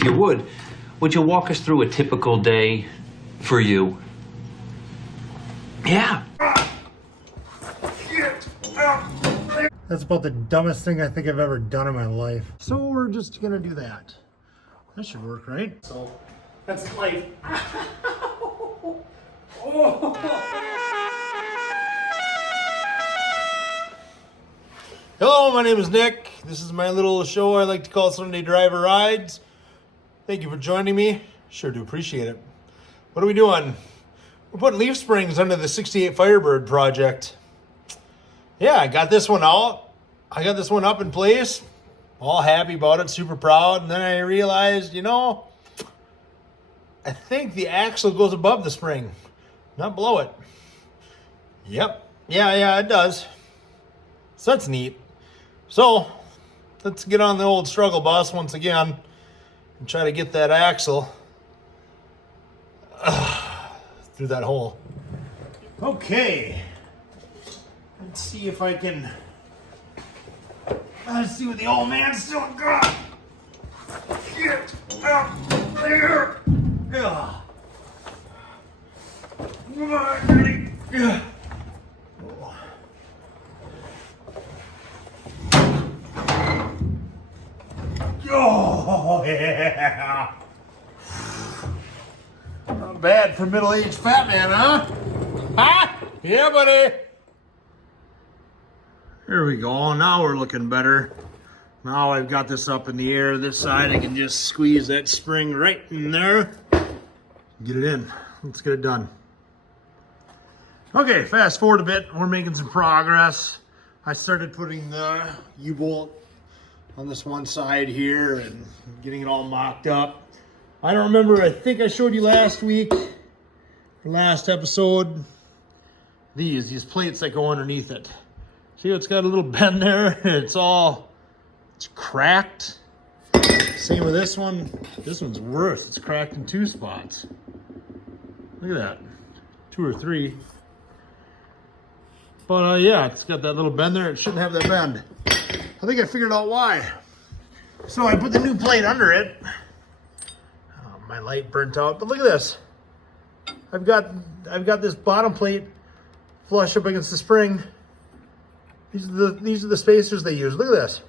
if you would you walk us through a typical day for you? Yeah. That's about the dumbest thing I think I've ever done in my life. So we're just gonna do that. That should work, right? So that's life. Hello, my name is Nick. This is my little show I like to call Sunday Driver Rides. Thank you for joining me. Sure do appreciate it. What are we doing? We're putting leaf springs under the 68 Firebird project. Yeah, I got this one out. I got this one up in place. All happy about it, super proud. And then I realized, I think the axle goes above the spring, not below it. Yep. Yeah, it does. So that's neat. So let's get on the old struggle bus once again and try to get that axle through that hole. Okay. Let's see if I can. Let's see what the old man's still got. Get out there. Ugh. Come on, buddy. Ugh. Oh, yeah. Not bad for middle-aged fat man, huh? Huh? Yeah, buddy. Here we go. Now we're looking better. Now I've got this up in the air. This side, I can just squeeze that spring right in there. Get it in. Let's get it done. Okay, fast forward a bit. We're making some progress. I started putting the U-bolt on this one side here and getting it all mocked up. I don't remember, I think I showed you last week, or last episode, these plates that go underneath it. See, it's got a little bend there. It's cracked. Same with this one. This one's worse. It's cracked in 2 spots. Look at that, 2 or 3. But yeah, it's got that little bend there. It shouldn't have that bend. I think I figured out why. So I put the new plate under it. Oh, my light burnt out, but look at this. I've got this bottom plate flush up against the spring. These are the spacers they use. Look at this.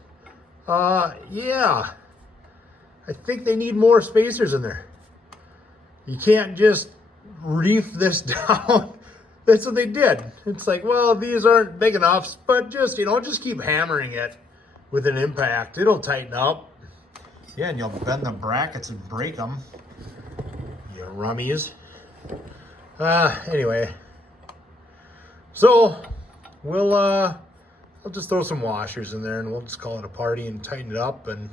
Yeah. I think they need more spacers in there. You can't just reef this down. That's what they did. It's like, well, these aren't big enough, but just keep hammering it with an impact. It'll tighten up. Yeah, and you'll bend the brackets and break them. You rummies. Anyway. So, I'll just throw some washers in there and we'll just call it a party and tighten it up and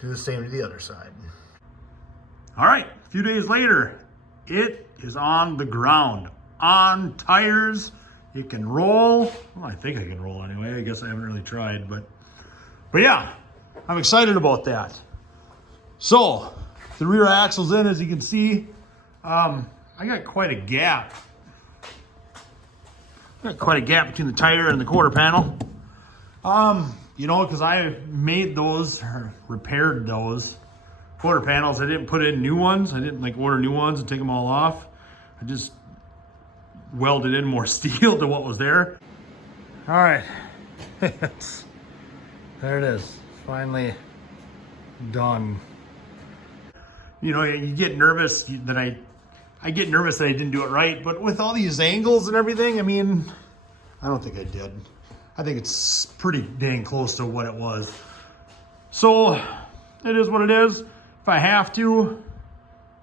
do the same to the other side. All right, a few days later, it is on the ground. On tires, it can roll. Well, I think I can roll anyway. I guess I haven't really tried, but yeah, I'm excited about that. So the rear axle's in, as you can see. I got quite a gap. Between the tire and the quarter panel. Because I made those, or repaired those quarter panels. I didn't put in new ones. I didn't order new ones and take them all off. I just welded in more steel to what was there. All right, there it is, finally done. You get nervous that I get nervous that I didn't do it right, but with all these angles and everything, I don't think I did. I think it's pretty dang close to what it was. So it is what it is. If I have to,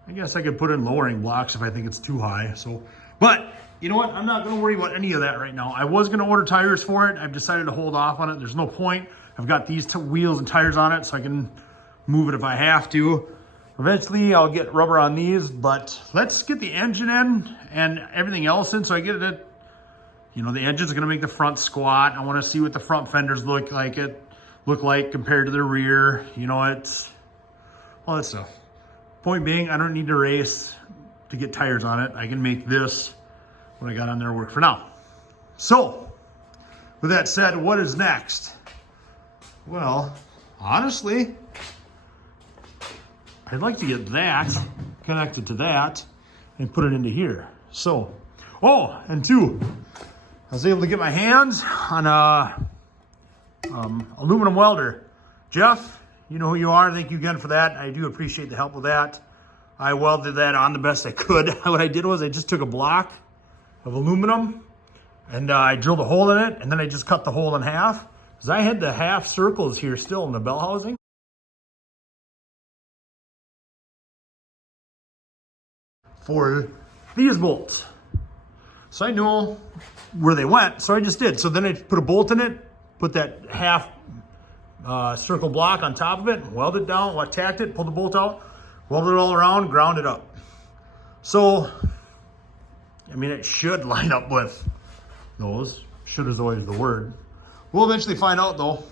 I guess I could put in lowering blocks if I think it's too high. But you know what? I'm not going to worry about any of that right now. I was going to order tires for it. I've decided to hold off on it. There's no point. I've got these wheels and tires on it, so I can move it if I have to. Eventually, I'll get rubber on these, but let's get the engine in and everything else in so I get it at, the engine's going to make the front squat. I want to see what the front fenders look like compared to the rear. It's all that stuff. Point being, I don't need to race to get tires on it. I can make this, what I got on there, work for now. So, with that said, what is next? Well, honestly, I'd like to get that connected to that and put it into here. So, oh, and two, I was able to get my hands on a aluminum welder. Jeff, you know who you are. Thank you again for that. I do appreciate the help with that. I welded that on the best I could. What I did was I just took a block of aluminum and I drilled a hole in it, and then I just cut the hole in half because I had the half circles here still in the bell housing. For these bolts. So I know where they went, so I just did. So then I put a bolt in it, put that half circle block on top of it, welded it down, tacked it, pulled the bolt out, welded it all around, ground it up. So, I mean, it should line up with those. Should is always the word. We'll eventually find out though.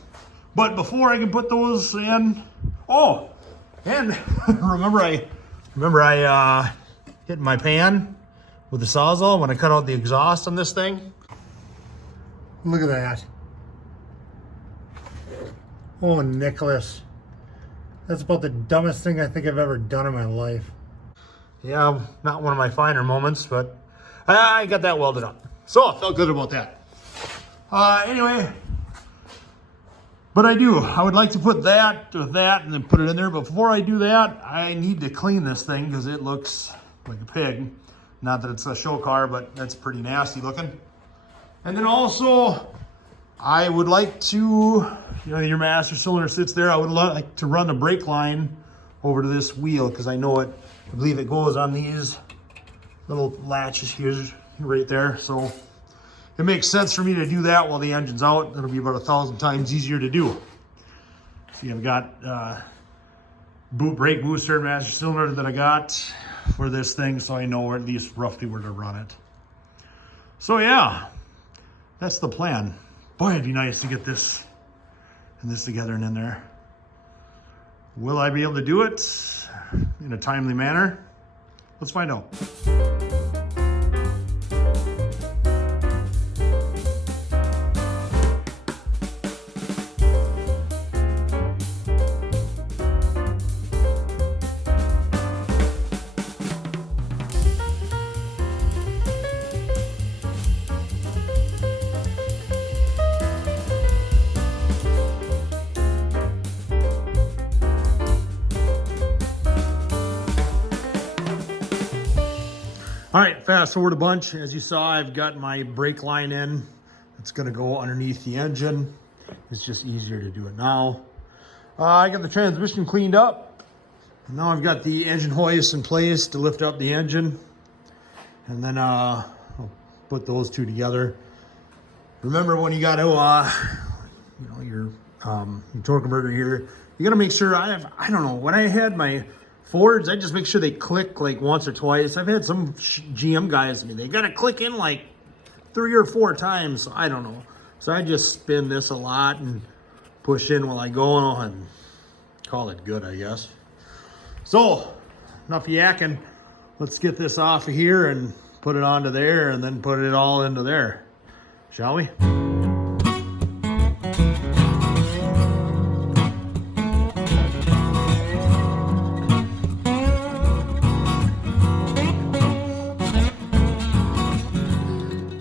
But before I can put those in, oh, and remember I hit my pan with the Sawzall when I cut out the exhaust on this thing. Look at that. Oh, Nicholas. That's about the dumbest thing I think I've ever done in my life. Yeah, not one of my finer moments, but I got that welded up. So I felt good about that. Anyway, but I would like to put that with that and then put it in there. But before I do that, I need to clean this thing because it looks like a pig. Not that it's a show car, but that's pretty nasty looking. And then also, I would like to, your master cylinder sits there. I would like to run the brake line over to this wheel because I believe it goes on these little latches here, right there. So it makes sense for me to do that while the engine's out. It'll be about 1,000 times easier to do. See, I've got brake booster and master cylinder that I got for this thing, so I know at least roughly where to run it. So yeah, that's the plan. Boy, it'd be nice to get this and this together and in there. Will I be able to do it in a timely manner? Let's find out. All right, fast forward a bunch. As you saw, I've got my brake line in. It's gonna go underneath the engine. It's just easier to do it now. I got the transmission cleaned up. And now I've got the engine hoist in place to lift up the engine. And then I'll put those two together. Remember when you got to, your torque converter here, you gotta make sure I don't know, when I had my Fords, I just make sure they click like once or twice. I've had some GM guys, they gotta click in like 3 or 4 times. I don't know. So I just spin this a lot and push in while I go and call it good, I guess. So, enough yakking. Let's get this off of here and put it onto there and then put it all into there. Shall we?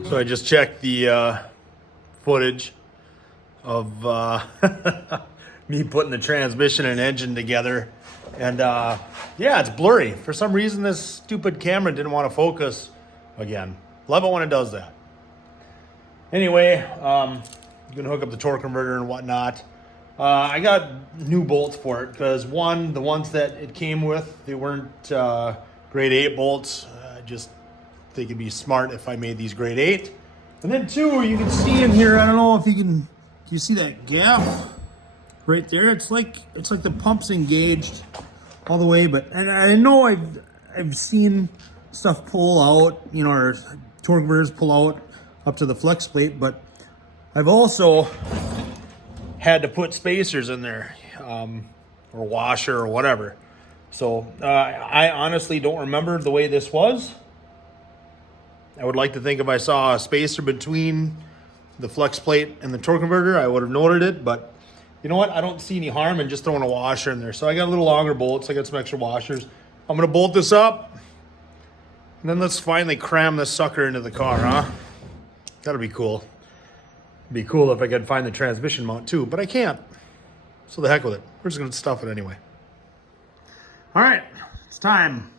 So I just checked the footage of me putting the transmission and engine together. And yeah, it's blurry. For some reason, this stupid camera didn't want to focus again. Love it when it does that. Anyway, I'm going to hook up the torque converter and whatnot. I got new bolts for it because one, the ones that it came with, they weren't grade 8 bolts. Just think it'd be smart if I made these grade 8. And then two, you can see in here, I don't know if do you see that gap right there? It's like the pump's engaged all the way, and I know I've seen stuff pull out, or torque converters pull out up to the flex plate, but I've also had to put spacers in there, or washer or whatever. So I honestly don't remember the way this was. I would like to think if I saw a spacer between the flex plate and the torque converter, I would have noted it, but You know what? I don't see any harm in just throwing a washer in there. So I got a little longer bolts. I got some extra washers. I'm going to bolt this up. And then let's finally cram this sucker into the car, huh? That'll be cool. It'd be cool if I could find the transmission mount too, but I can't. So the heck with it. We're just going to stuff it anyway. All right, it's time.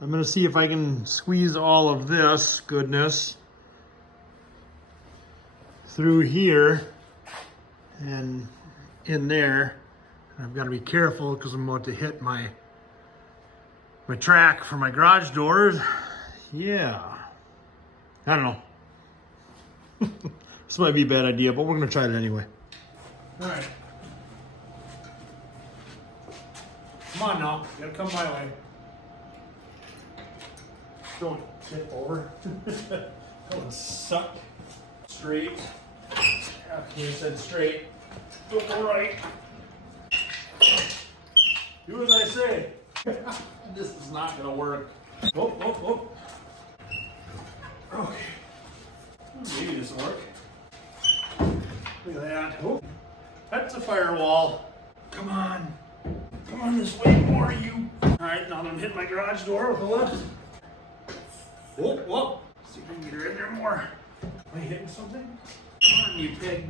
I'm going to see if I can squeeze all of this goodness through here and in there. I've got to be careful because I'm about to hit my track for my garage doors. Yeah. I don't know. This might be a bad idea, but we're going to try it anyway. All right. Come on now. You got to come my way. Don't tip over. Don't suck. Straight. After you said straight. Don't go right. Do as I say. This is not gonna work. Oh, oh, oh. Okay. Maybe this will work. Look at that. Oh, that's a firewall. Come on. Come on this way, more of you. Alright, now I'm gonna hit my garage door with the left. Whoa, whoa. See if I can get her in there more. Am I hitting something? Come on, you pig.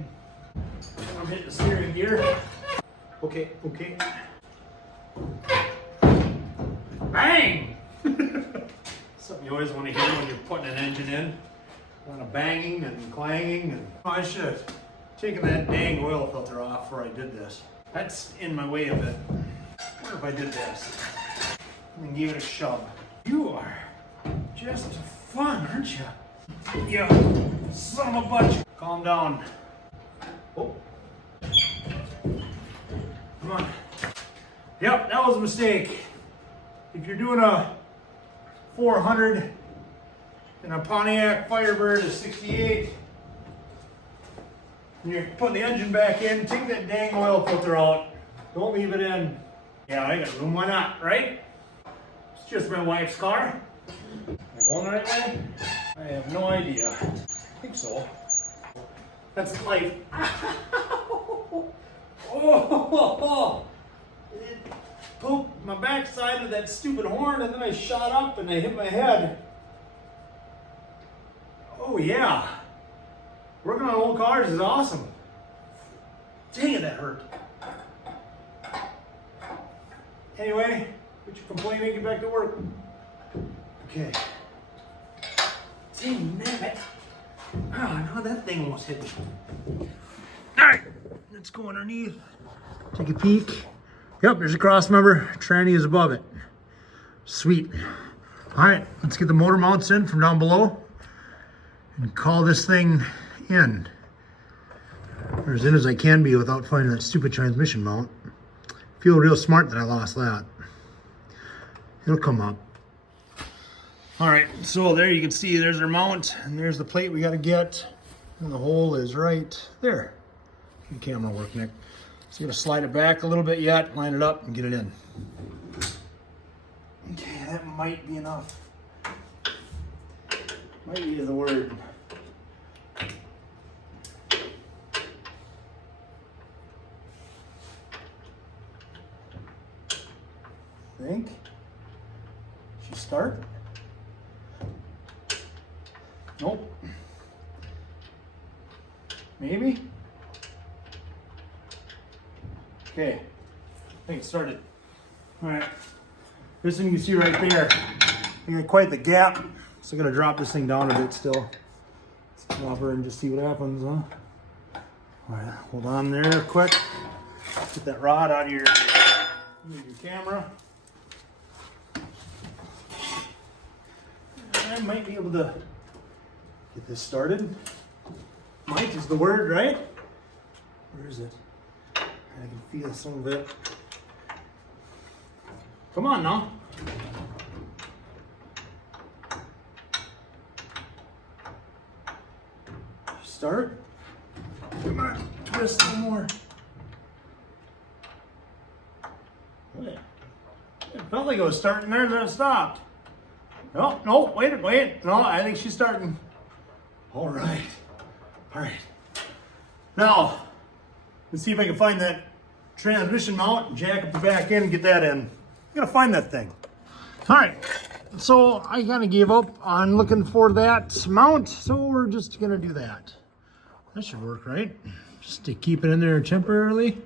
I'm hitting the steering gear. Okay, okay. Bang! Something you always want to hear when you're putting an engine in. A lot of banging and clanging. And I should have taken that dang oil filter off before I did this. That's in my way a bit. I wonder if I did this and then gave it a shove. You are just fun, aren't you? You son of a bitch. Calm down. Oh. Come on. Yep, that was a mistake. If you're doing a 400 and a Pontiac Firebird is 68, and you're putting the engine back in, take that dang oil filter out. Don't leave it in. Yeah, I got room, why not, right? It's just my wife's car. Am I going the right way? I have no idea. I think so. That's life. Oh, it pooped my backside of that stupid horn, and then I shot up and I hit my head. Oh yeah, working on old cars is awesome. Dang it, that hurt. Anyway, quit your complaining, get back to work. Okay. Dang it. Oh, no, that thing almost hit me. All right, let's go underneath. Take a peek. Yep, there's a cross member. Tranny is above it. Sweet. All right, let's get the motor mounts in from down below and call this thing in. Or as in as I can be without finding that stupid transmission mount. Feel real smart that I lost that. It'll come up. All right, so there you can see there's our mount and there's the plate we got to get. And the hole is right there. The camera work, Nick. So you're gonna slide it back a little bit yet, line it up and get it in. Okay, that might be enough. Might be the word. Think. Should start? Nope. Maybe? Okay. I think it started. Alright. This thing you can see right there. You got quite the gap. So I'm gonna drop this thing down a bit still. Let's drop her and just see what happens, huh? Alright, hold on there quick. Get that rod out of your camera. I might be able to get this started. Might is the word, right? Where is it? I can feel some of it. Come on now. Start. Come on, twist a little more. It felt like it was starting there, then it stopped. No, no, wait. No, I think she's starting. All right. Now, Let's see if I can find that transmission mount and jack up the back end and get that in. I gotta find that thing. All right, so I kind of gave up on looking for that mount, so we're just gonna do that. That should work, right? Just to keep it in there temporarily.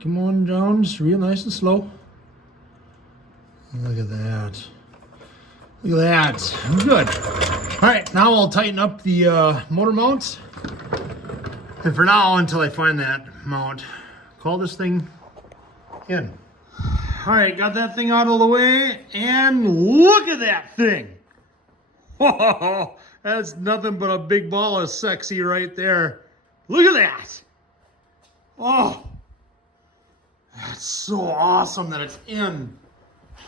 Come on down, just real nice and slow. Look at that. Look at that. Good. All right, now I'll tighten up the motor mounts. And for now, until I find that mount, call this thing in. All right, got that thing out of the way, and look at that thing. Whoa, that's nothing but a big ball of sexy right there. Look at that. Oh, that's so awesome that it's in.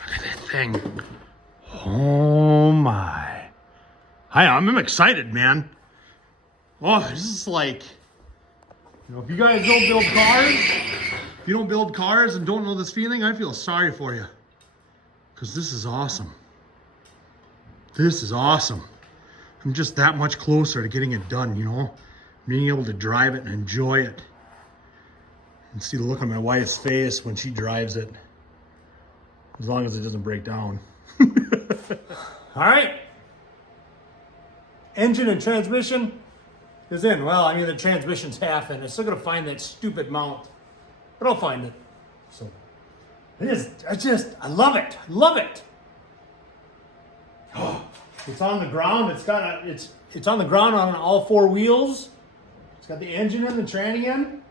Look at that thing. Oh my. I'm excited, man. Oh, this is like, if you guys don't build cars, if you don't build cars and don't know this feeling, I feel sorry for you. Because this is awesome. This is awesome. I'm just that much closer to getting it done, being able to drive it and enjoy it. And see the look on my wife's face when she drives it. As long as it doesn't break down. All right. Engine and transmission is in. Well, the transmission's half in. I'm still gonna find that stupid mount, but I'll find it. So I love it. Love it. Oh, it's on the ground. It's on the ground on all four wheels. It's got the engine in, the tranny in.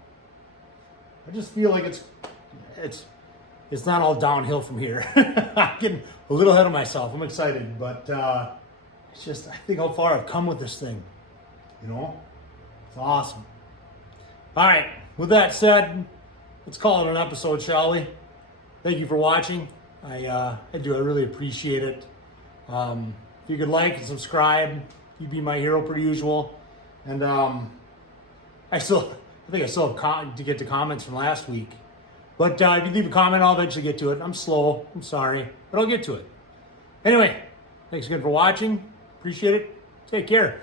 I just feel like it's not all downhill from here. I'm getting a little ahead of myself. I'm excited, but it's just, I think how far I've come with this thing. It's awesome. All right, with that said, let's call it an episode, shall we? Thank you for watching. I really appreciate it. If you could like and subscribe, you'd be my hero per usual. And I think I still have to get to comments from last week. But if you leave a comment, I'll eventually get to it. I'm slow. I'm sorry. But I'll get to it. Anyway, thanks again for watching. Appreciate it. Take care.